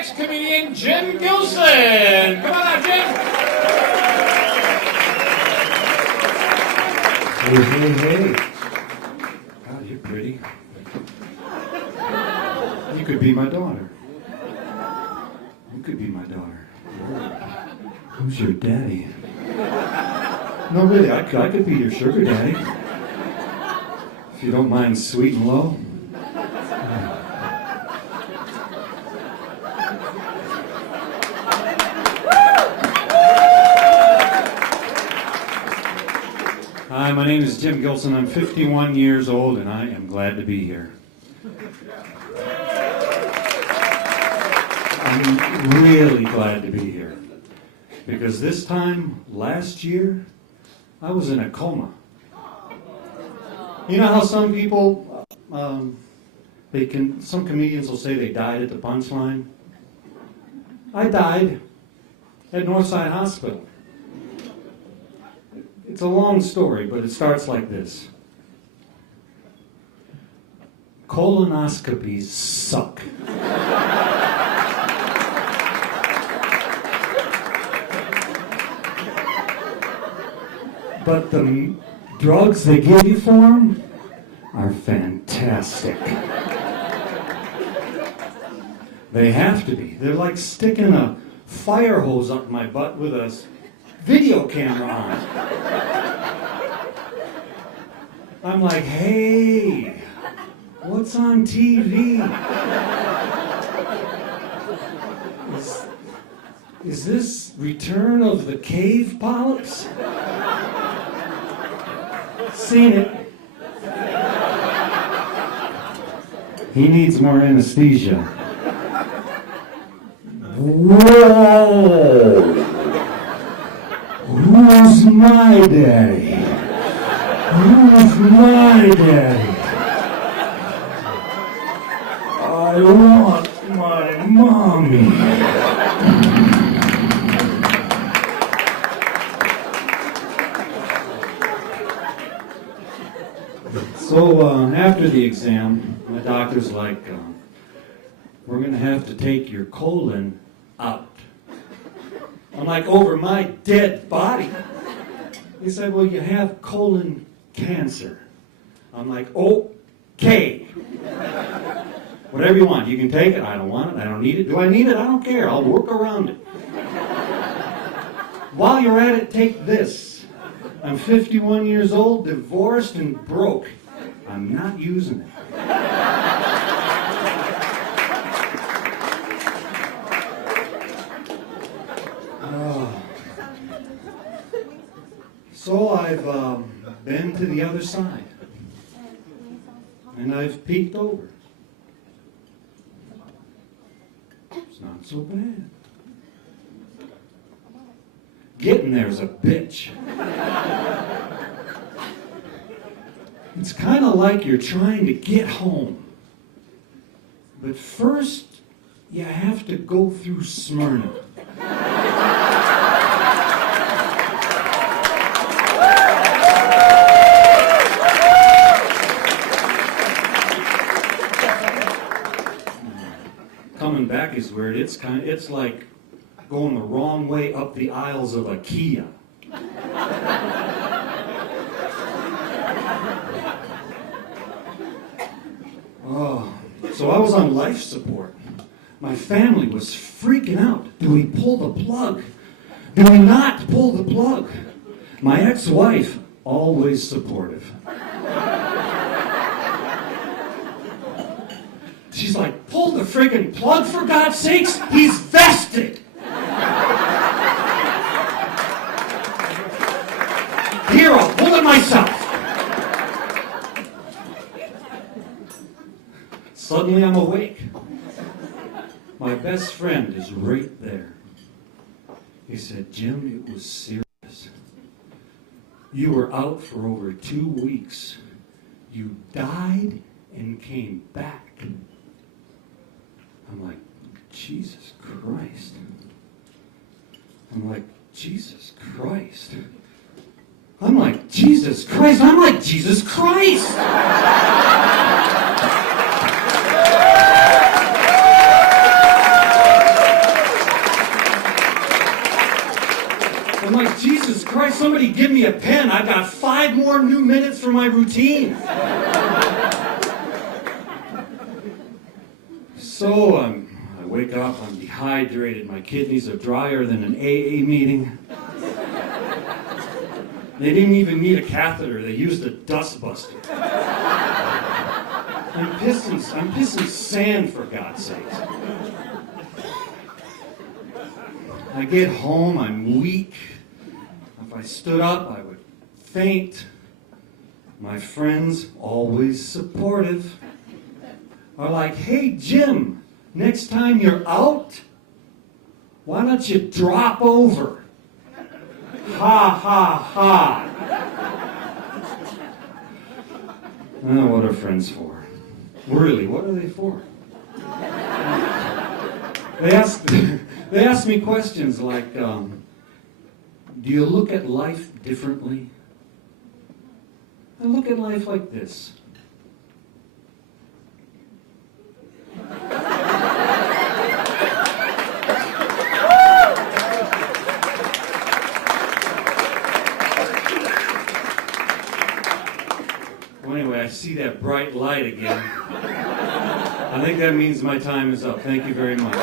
next comedian, Jim Gilson. Come on out, Jim. Hey. God, you're pretty. You could be my daughter. You could be my daughter. Who's your daddy? No, really, I could be your sugar daddy. If you don't mind sweet and low. Hi, my name is Jim Gilson. I'm 51 years old, and I am glad to be here. I'm really glad to be here. Because this time last year, I was in a coma. You know how some people, some comedians will say they died at the punchline? I died at Northside Hospital. It's a long story, but it starts like this. Colonoscopies suck. But the drugs they give you for them are fantastic. They have to be. They're like sticking a fire hose up my butt with a video camera on. I'm like, hey, what's on TV? Is this Return of the Cave Polyps? Seen it. He needs more anesthesia. Whoa! Who's my daddy? Who's my daddy? I want my mommy. So after the exam, my doctor's like, we're going to have to take your colon out. I'm like, over my dead body? He said, well, you have colon cancer. I'm like, okay. Whatever you want. You can take it. I don't want it. I don't need it. Do I need it? I don't care. I'll work around it. While you're at it, take this. I'm 51 years old, divorced, and broke. I'm not using it. So I've been to the other side, and I've peeked over. It's not so bad. Getting there's a bitch. It's kind of like you're trying to get home. But first, you have to go through Smyrna. Coming back is weird. It's like going the wrong way up the aisles of a Kia. So I was on life support. My family was freaking out. Do we pull the plug? Do we not pull the plug? My ex-wife, always supportive. She's like, pull the friggin' plug for God's sakes, he's vested. Here, I'll pull it myself. Suddenly I'm awake. My best friend is right there. He said, Jim, it was serious. You were out for over 2 weeks. You died and came back. I'm like, Jesus Christ. I'm like, Jesus Christ. I'm like, Jesus Christ. I'm like, Jesus Christ. give me a pen, I've got 5 more new minutes for my routine. So I wake up, I'm dehydrated, my kidneys are drier than an AA meeting. They didn't even need a catheter, they used a dustbuster. I'm pissing sand, for God's sakes. I get home, I'm weak. If I stood up, I would faint. My friends, always supportive, are like, hey, Jim, next time you're out, why don't you drop over? Ha, ha, ha. Oh, what are friends for? Really, what are they for? They ask me questions like, do you look at life differently? I look at life like this. Well, anyway, I see that bright light again. I think that means my time is up. Thank you very much.